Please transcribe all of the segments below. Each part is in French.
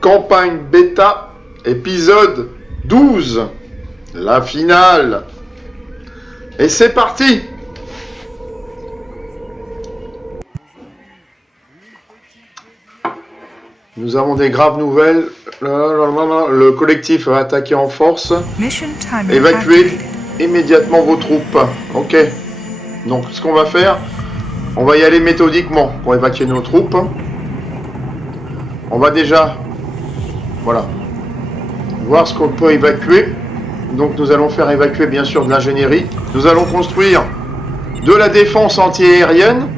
Campagne bêta, épisode 12, la finale. Et c'est parti. Nous avons des graves nouvelles. Le collectif va attaquer en force. Évacuez immédiatement vos troupes. Ok. Donc ce qu'on va faire, on va y aller méthodiquement pour évacuer nos troupes. On va déjà, voilà, voir ce qu'on peut évacuer. Donc nous allons faire évacuer bien sûr de l'ingénierie. Nous allons construire de la défense anti-aérienne,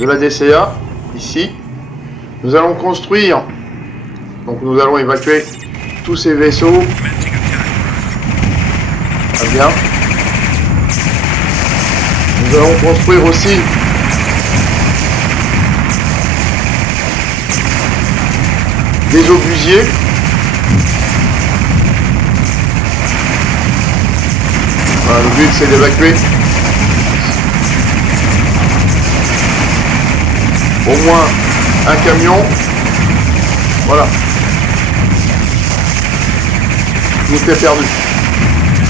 de la DCA, ici. Nous allons construire, donc nous allons évacuer tous ces vaisseaux. Très bien. Nous allons construire aussi des obusiers. Voilà, le but c'est d'évacuer au moins un camion. Voilà. Tout est perdu.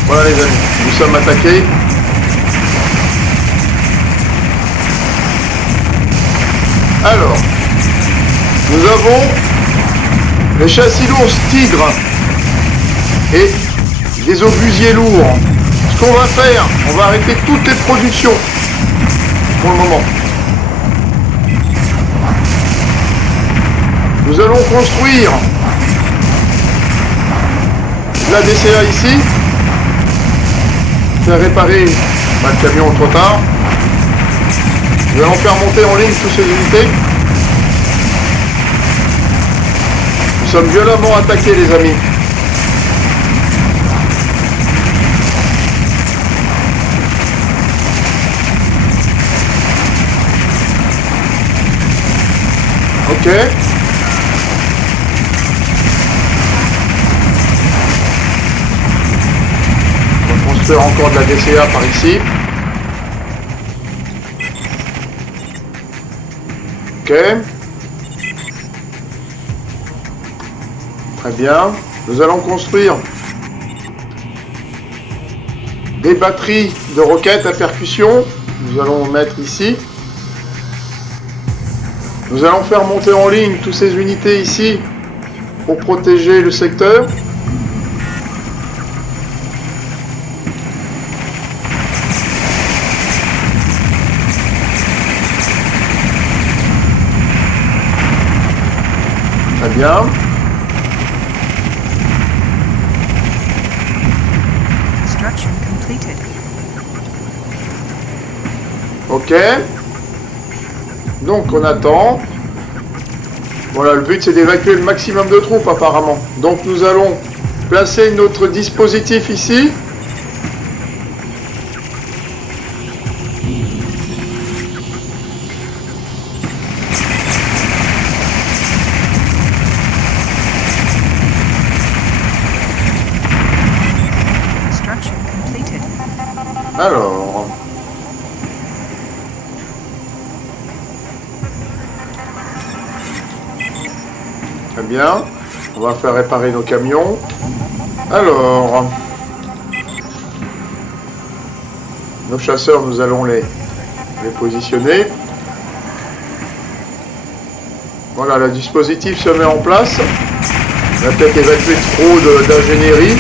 Voilà les amis, nous sommes attaqués. Alors, nous avons les châssis lourds Tigre et des obusiers lourds. Ce qu'on va faire, on va arrêter toutes les productions pour le moment. Nous allons construire la DCA ici, faire réparer le camion trop tard. Nous allons faire monter en ligne toutes ces unités. Nous sommes violemment attaqués les amis. Ok. On va construire encore de la DCA par ici. Ok. Très bien. Nous allons construire des batteries de roquettes à percussion. Nous allons mettre ici. Nous allons faire monter en ligne toutes ces unités ici pour protéger le secteur. Très bien. Ok. Donc on attend. Voilà, le but c'est d'évacuer le maximum de troupes apparemment. Donc nous allons placer notre dispositif ici. Alors, très bien, on va faire réparer nos camions. Alors, nos chasseurs, nous allons les positionner. Voilà, le dispositif se met en place. On va peut-être évacuer trop d'ingénierie.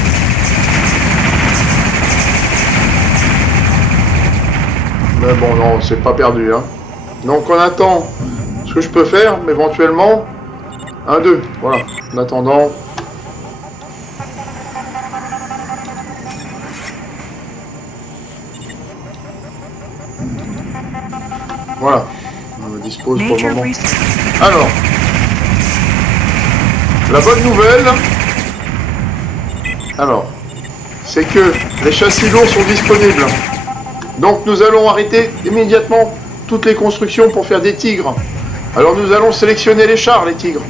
Mais bon, non, c'est pas perdu, hein. Donc on attend ce que je peux faire, mais éventuellement, 1, 2, voilà, en attendant. Voilà, on dispose pour le moment. Alors, la bonne nouvelle, alors, c'est que les châssis lourds sont disponibles. Donc nous allons arrêter immédiatement toutes les constructions pour faire des tigres. Alors nous allons sélectionner les chars, les tigres.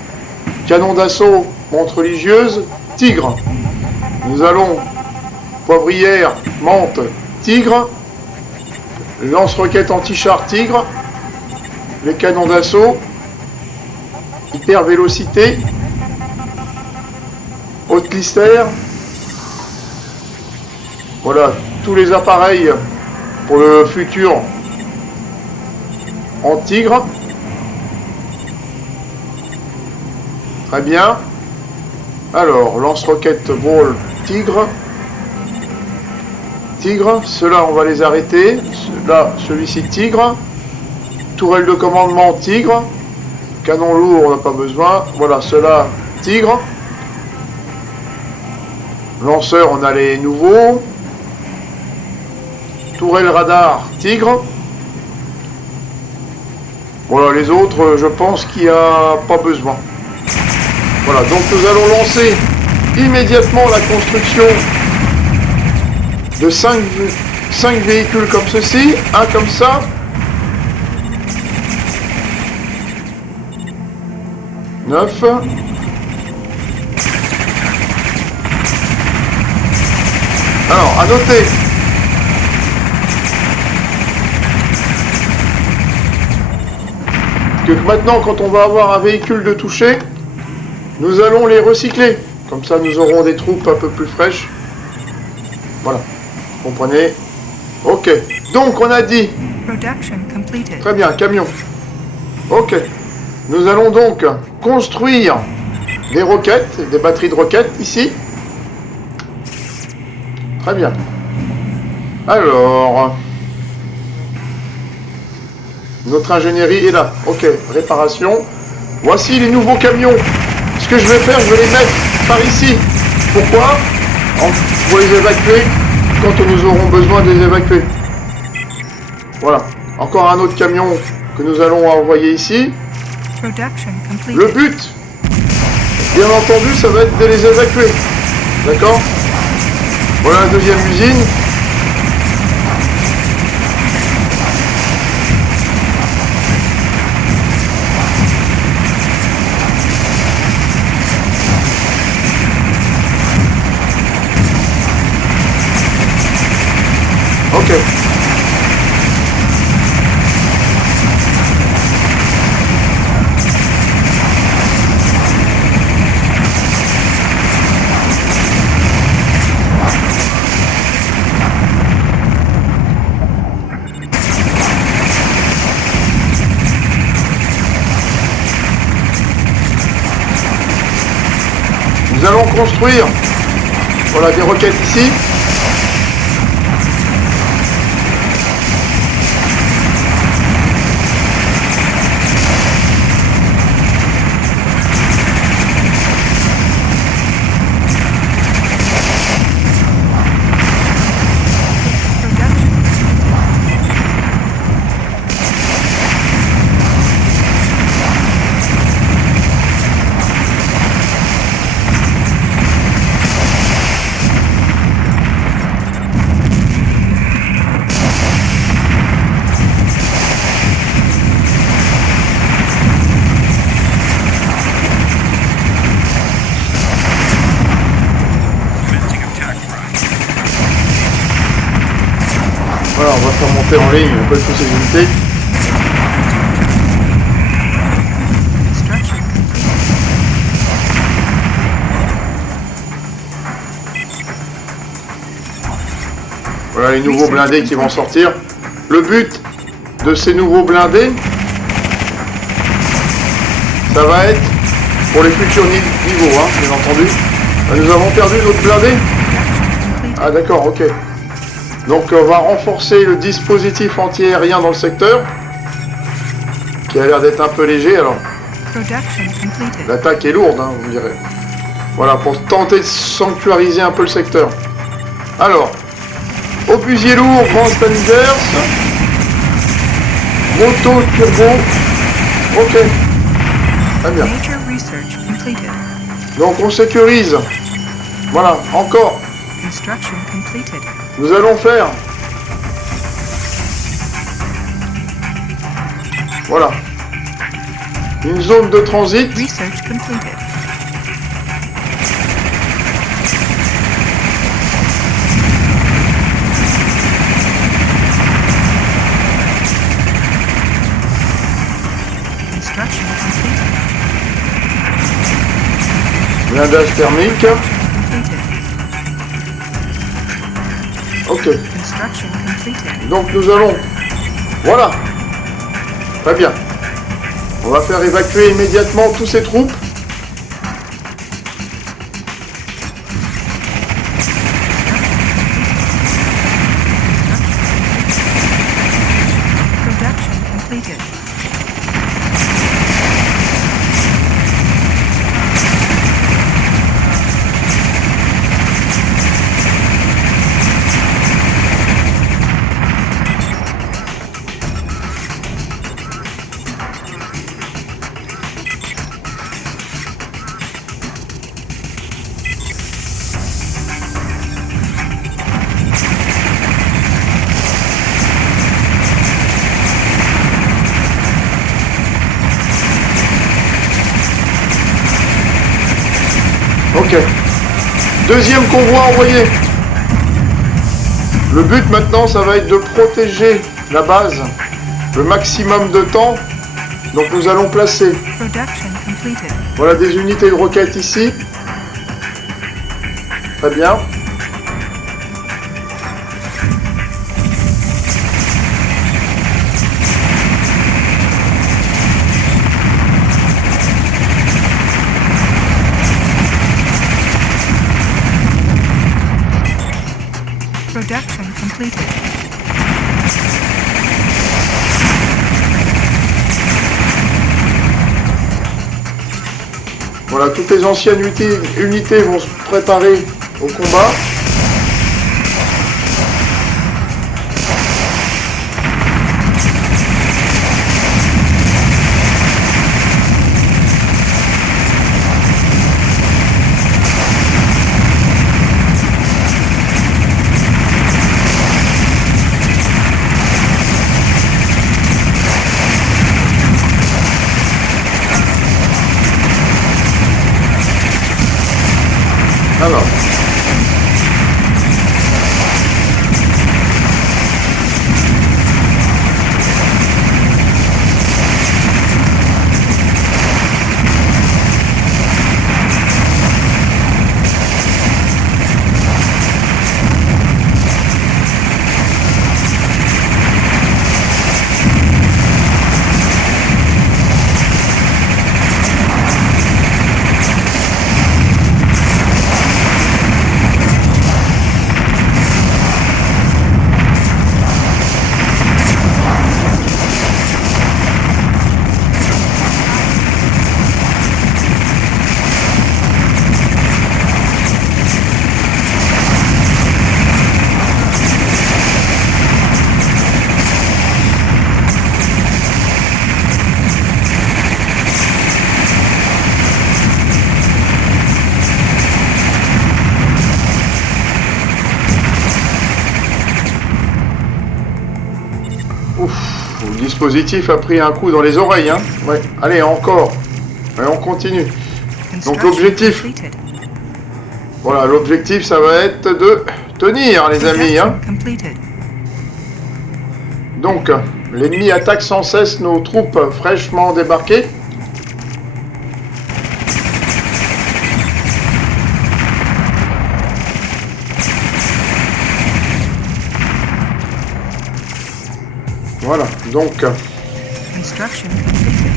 Canon d'assaut, montre religieuse, tigre. Nous allons poivrière, menthe, tigre. Lance-roquette anti-char, tigre. Les canons d'assaut. hyper vélocité, haute listère. Voilà, tous les appareils pour le futur en Tigre. Très bien. Alors, lance-roquette Vol Tigre. Tigre, ceux-là on va les arrêter. Là, celui-ci Tigre. Tourelle de commandement Tigre. Canon lourd, on n'a pas besoin. Voilà, ceux-là Tigre. Lanceur, on a les nouveaux. Tourelle radar Tigre. Voilà, les autres, je pense qu'il n'y a pas besoin. Voilà, donc nous allons lancer immédiatement la construction de 5 véhicules comme ceci, un comme ça. Neuf. Alors, à noter que maintenant, quand on va avoir un véhicule de toucher, nous allons les recycler. Comme ça, nous aurons des troupes un peu plus fraîches. Voilà. Vous comprenez? Ok. Donc, on a dit... Très bien, camion. Ok. Nous allons donc construire des roquettes, des batteries de roquettes ici. Très bien. Alors... Notre ingénierie est là. Ok. Réparation. Voici les nouveaux camions. Ce que je vais faire, je vais les mettre par ici. Pourquoi? Pour les évacuer quand nous aurons besoin de les évacuer. Voilà. Encore un autre camion que nous allons envoyer ici. Le but, bien entendu, ça va être de les évacuer. D'accord? Voilà la deuxième usine. Ok. Nous allons construire, voilà, des roquettes ici. Voilà, on va faire monter en ligne un peu de toutes ces unités. Voilà les nouveaux blindés qui vont sortir. Le but de ces nouveaux blindés, ça va être pour les futurs niveaux, hein, bien entendu. Nous avons perdu notre blindé. Ah d'accord, ok. Donc on va renforcer le dispositif anti-aérien dans le secteur, qui a l'air d'être un peu léger. Alors, l'attaque est lourde, hein, vous direz. Voilà, pour tenter de sanctuariser un peu le secteur. Alors, obusier lourd, grand Standers, moto turbo, ok, très bien. Donc on sécurise, voilà, encore. Nous allons faire, voilà, une zone de transit. Blindage thermique. Ok. Donc nous allons... Voilà. Très bien. On va faire évacuer immédiatement tous ces troupes. Ok. Deuxième convoi envoyé. Le but maintenant, ça va être de protéger la base le maximum de temps. Donc nous allons placer... Voilà des unités de roquettes ici. Très bien. Production completed. Voilà, toutes les anciennes unités vont se préparer au combat. Alors. Le dispositif a pris un coup dans les oreilles, hein. Ouais. Allez, encore. Allez, on continue. Donc l'objectif... Voilà, l'objectif, ça va être de tenir, les amis, hein. Donc, l'ennemi attaque sans cesse nos troupes fraîchement débarquées. Voilà, donc... Construction completed.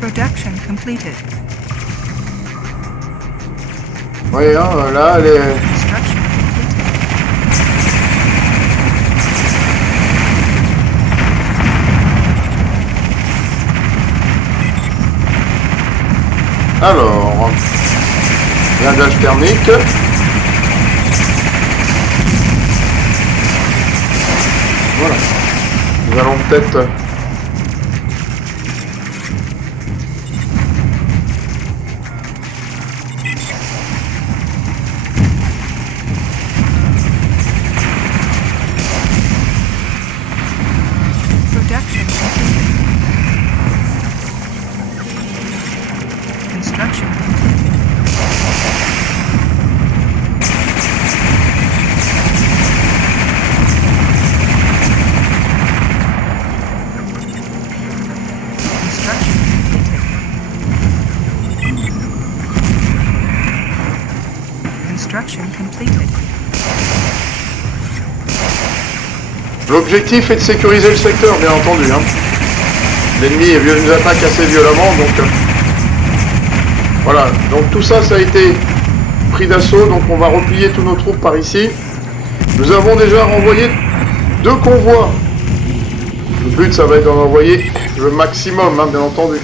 Production completed. Oui, hein, là, les... Construction completed. Alors... Blindage thermique. Voilà. Nous allons peut-être... Construction completed. Construction completed. Construction completed. L'objectif est de sécuriser le secteur, bien entendu. Hein. L'ennemi nous attaque assez violemment, donc... voilà, donc tout ça, ça a été pris d'assaut, donc on va replier tous nos troupes par ici. Nous avons déjà renvoyé 2 convois. Le but, ça va être d'en envoyer le maximum, hein, bien entendu.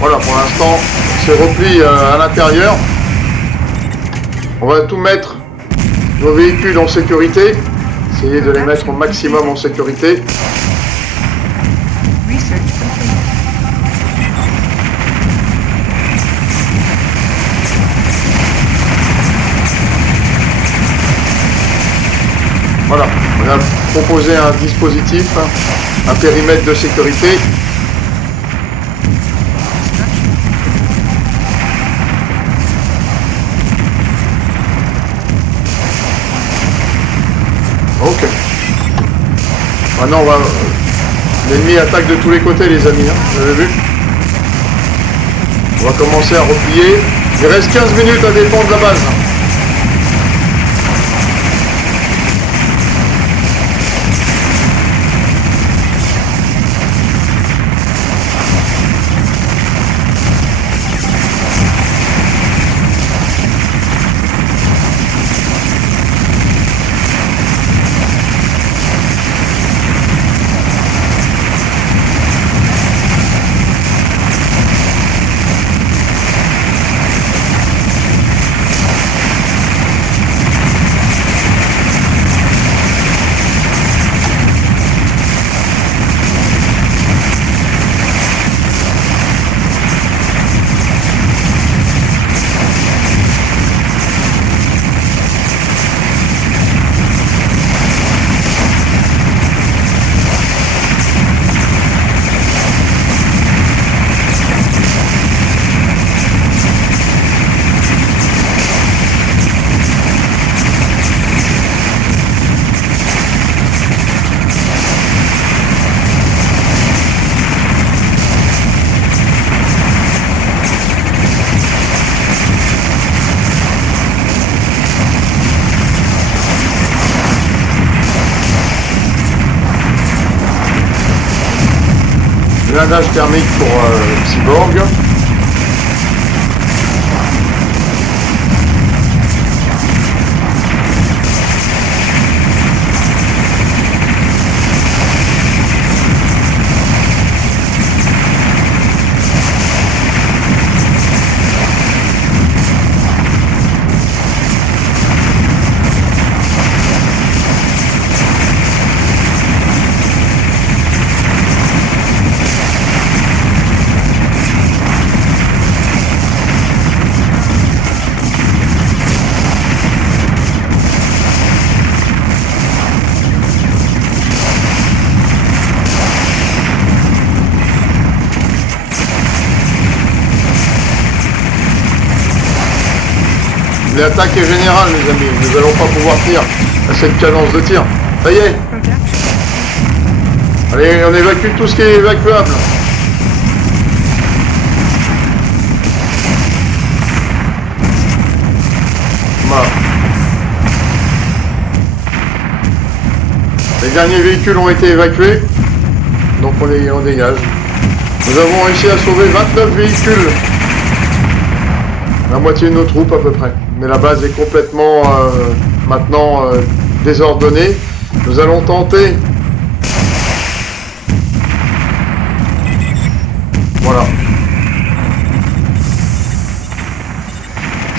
Voilà, pour l'instant, c'est repli à l'intérieur. On va tout mettre, nos véhicules en sécurité. Essayer de les mettre au maximum en sécurité. Voilà, on a proposé un dispositif, un périmètre de sécurité. Ok. Maintenant, l'ennemi attaque de tous les côtés, les amis. Hein, vous avez vu? On va commencer à replier. Il reste 15 minutes à défendre la base. Blindage thermique pour Cyborg. L'attaque est générale, les amis. Nous n'allons pas pouvoir tenir à cette cadence de tir. Ça y est. Allez, on évacue tout ce qui est évacuable. Voilà. Les derniers véhicules ont été évacués. Donc on dégage. Nous avons réussi à sauver 29 véhicules. La moitié de nos troupes à peu près. Mais la base est complètement maintenant désordonnée. Nous allons tenter. Voilà.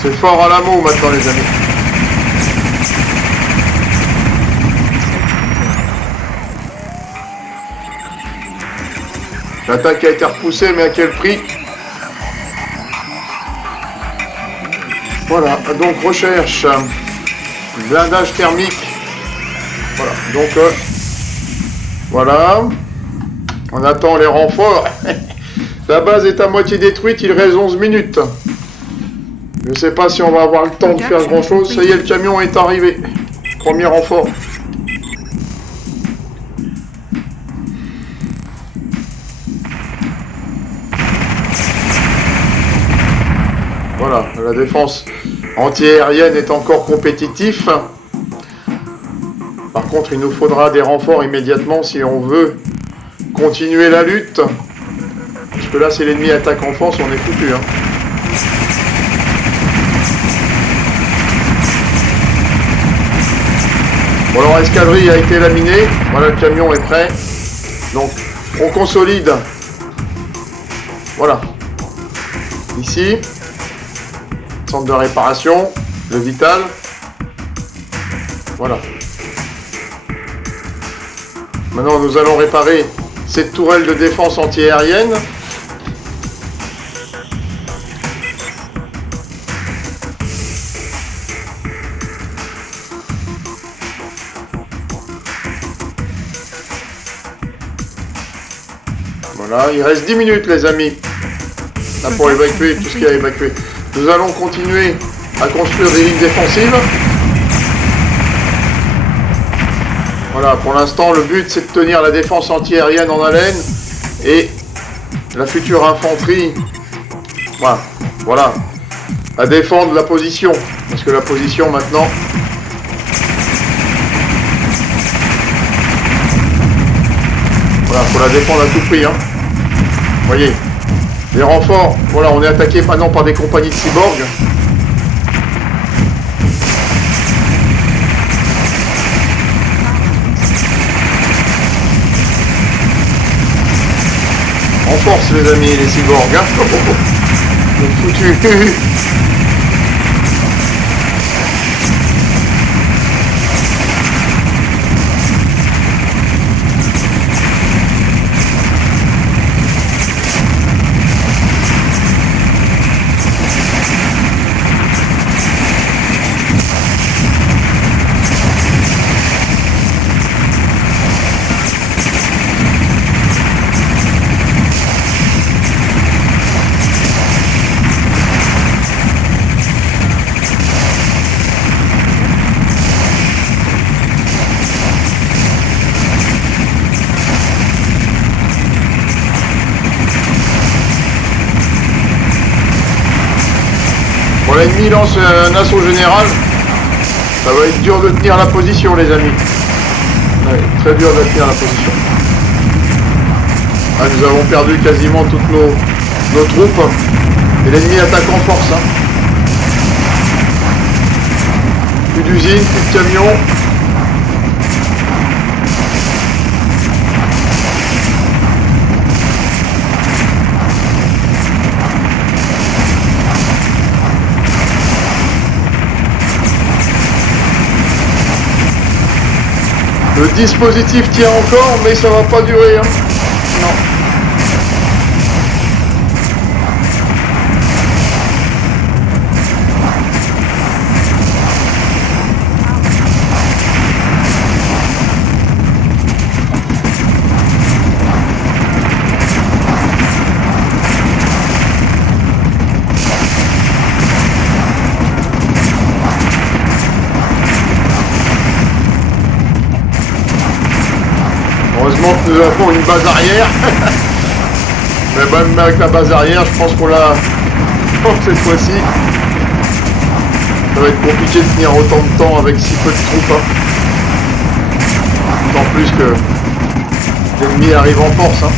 C'est fort à l'amour maintenant, les amis. L'attaque a été repoussée, mais à quel prix? Voilà, donc recherche, blindage thermique. Voilà, donc voilà, on attend les renforts. La base est à moitié détruite, il reste 11 minutes. Je ne sais pas si on va avoir le temps de faire grand chose. Ça y est, le camion est arrivé. Premier renfort. Voilà, la défense anti-aérienne est encore compétitive. Par contre, il nous faudra des renforts immédiatement si on veut continuer la lutte. Parce que là, si l'ennemi attaque en force, on est foutu. Hein. Bon, alors, escadrille a été laminée. Voilà, le camion est prêt. Donc, on consolide. Voilà. Ici. Centre de réparation. Le vital. Voilà. Maintenant, nous allons réparer cette tourelle de défense anti-aérienne. Voilà, il reste 10 minutes les amis, là, pour évacuer tout ce qu'il y a à évacuer. Nous allons continuer à construire des lignes défensives. Voilà, pour l'instant le but c'est de tenir la défense anti-aérienne en haleine et la future infanterie, voilà, à défendre la position, parce que la position maintenant... Voilà, faut la défendre à tout prix, hein. Voyez, les renforts, voilà, on est attaqué maintenant par des compagnies de cyborgs. En force les amis, les cyborgs, hein. On est foutus. Bon, l'ennemi lance un assaut général. Ça va être dur de tenir la position, les amis. Ouais, très dur de tenir la position. Ah, nous avons perdu quasiment toutes nos troupes. Et l'ennemi attaque en force. Hein. Plus d'usines, plus de camions. Le dispositif tient encore, mais ça va pas durer. Hein. Non. Heureusement que nous avons une base arrière. Mais même avec la base arrière, je pense qu'on l'a... cette fois-ci, ça va être compliqué de tenir autant de temps avec si peu de troupes. Hein. D'autant plus que l'ennemi arrive en force. Hein.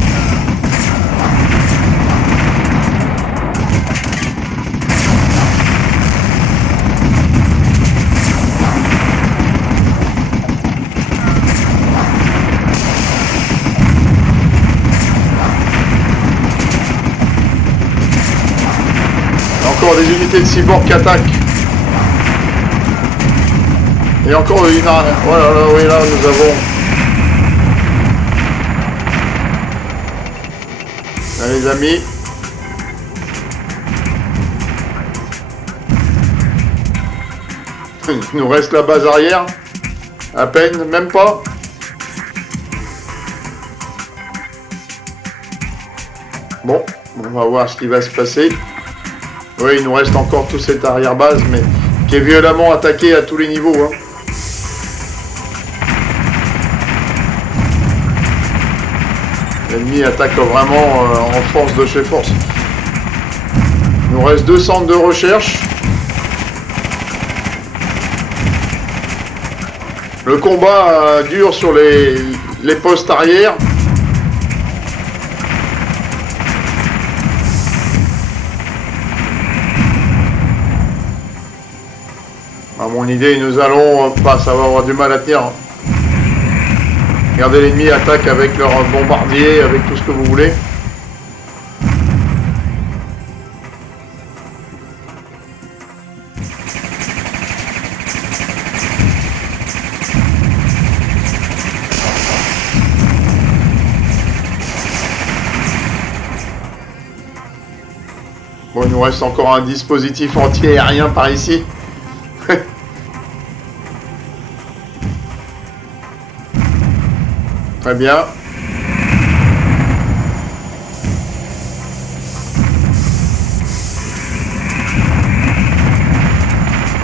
Encore des unités de cyborg qui attaquent. Et encore une... Voilà, oui, là nous avons... Là, les amis. Il nous reste la base arrière. À peine, même pas. Bon, on va voir ce qui va se passer. Oui, il nous reste encore toute cette arrière-base, mais qui est violemment attaquée à tous les niveaux. Hein. L'ennemi attaque vraiment en force de chez force. Il nous reste 2 centres de recherche. Le combat dure sur les postes arrière. À mon idée, nous allons... ça va avoir du mal à tenir. Regardez, l'ennemi attaque avec leur bombardier, avec tout ce que vous voulez. Bon, il nous reste encore un dispositif anti-aérien par ici. Très bien.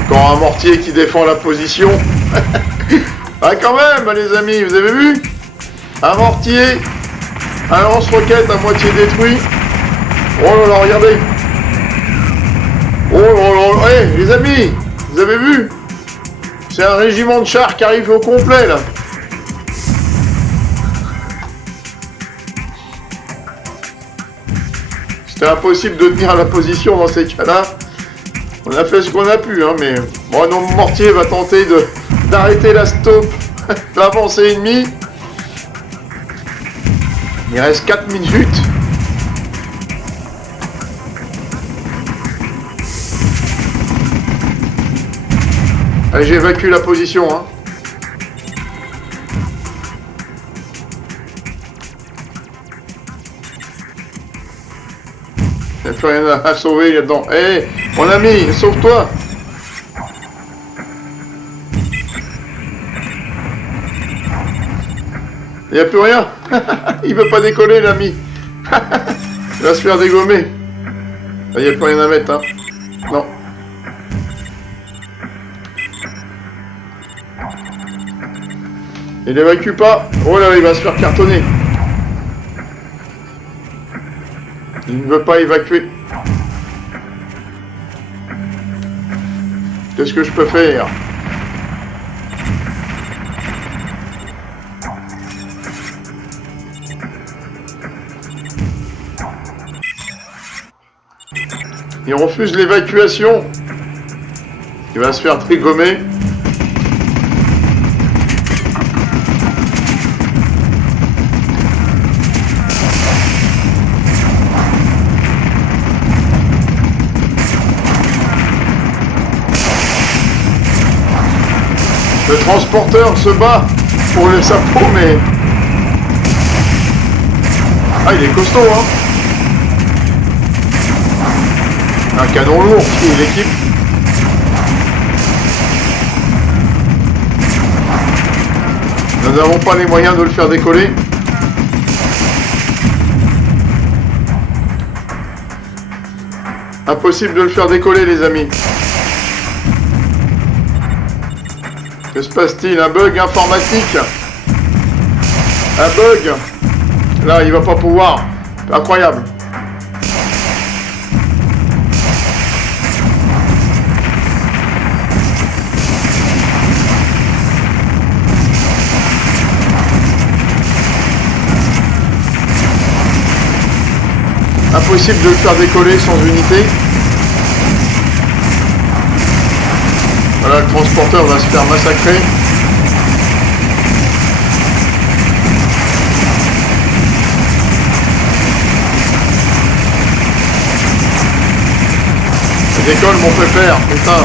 Encore un mortier qui défend la position. Ah quand même les amis, vous avez vu? Un mortier, un lance-roquette à moitié détruit. Oh là là, regardez. Oh là là, hey, les amis, vous avez vu? C'est un régiment de chars qui arrive au complet là. C'était impossible de tenir la position dans ces cas-là. On a fait ce qu'on a pu, hein, mais bon, notre mortier va tenter d'arrêter la stop, l'avancée ennemie. Il reste 4 minutes. Allez, j'évacue la position, hein. Il n'y a plus rien à sauver là-dedans. Hé, hey, mon ami, sauve-toi! Il n'y a plus rien. Il veut pas décoller, l'ami. Il va se faire dégommer. Il n'y a plus rien à mettre, hein. Non. Il évacue pas. Oh là, il va se faire cartonner. Il ne veut pas évacuer. Qu'est-ce que je peux faire? Il refuse l'évacuation. Il va se faire dégommer. Le transporteur se bat pour le sapot, mais... Ah, il est costaud, hein. Un canon lourd qui est l'équipe. Nous n'avons pas les moyens de le faire décoller. Impossible de le faire décoller, les amis. Que se passe-t-il? Un bug informatique? Un bug? Là, il va pas pouvoir. Incroyable. Impossible de le faire décoller sans unité. Voilà, le transporteur va se faire massacrer. Ça décolle, mon pépère, putain.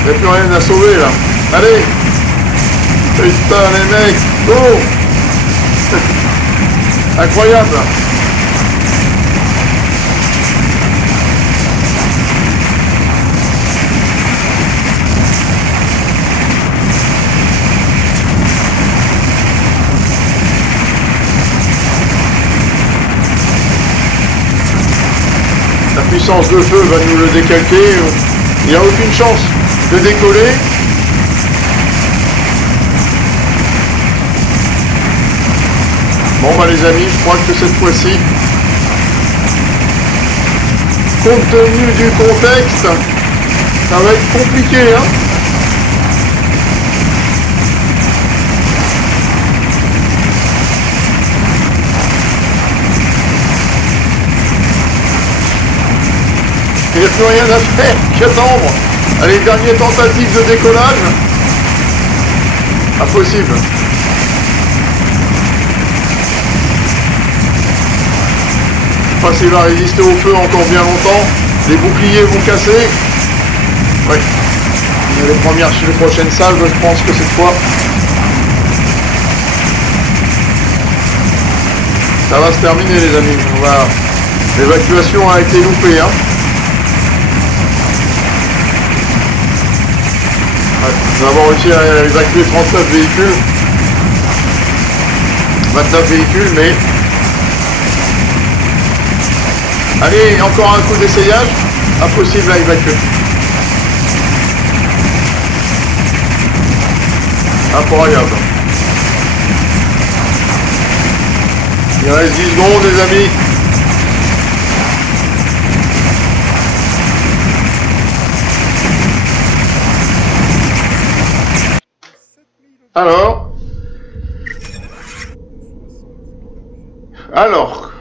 Il n'y a plus rien à sauver là. Allez. Putain les mecs. Oh. Incroyable. La puissance de feu va nous le décalquer. Il n'y a aucune chance de décoller. Bon bah les amis, je crois que cette fois-ci, compte tenu du contexte, ça va être compliqué, hein. Il n'y a plus rien à faire qu'attendre. Allez, dernière tentative de décollage. Impossible. Je sais pas s'il va résister au feu encore bien longtemps. Les boucliers vont casser. Oui. Il y a les prochaines salves, je pense que cette fois. Ça va se terminer, les amis. L'évacuation a été loupée, hein. Nous avons réussi à évacuer 39 véhicules. 29 véhicules, mais... Allez, encore un coup d'essayage. Impossible à évacuer. Incroyable. Il reste 10 secondes, les amis. Alors,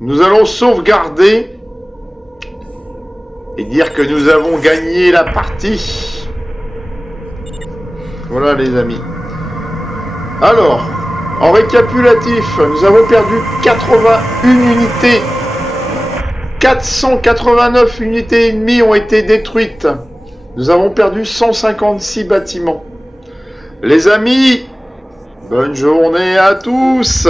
nous allons sauvegarder et dire que nous avons gagné la partie. Voilà, les amis. Alors, en récapitulatif, nous avons perdu 81 unités. 489 unités ennemies ont été détruites. Nous avons perdu 156 bâtiments. Les amis, bonne journée à tous.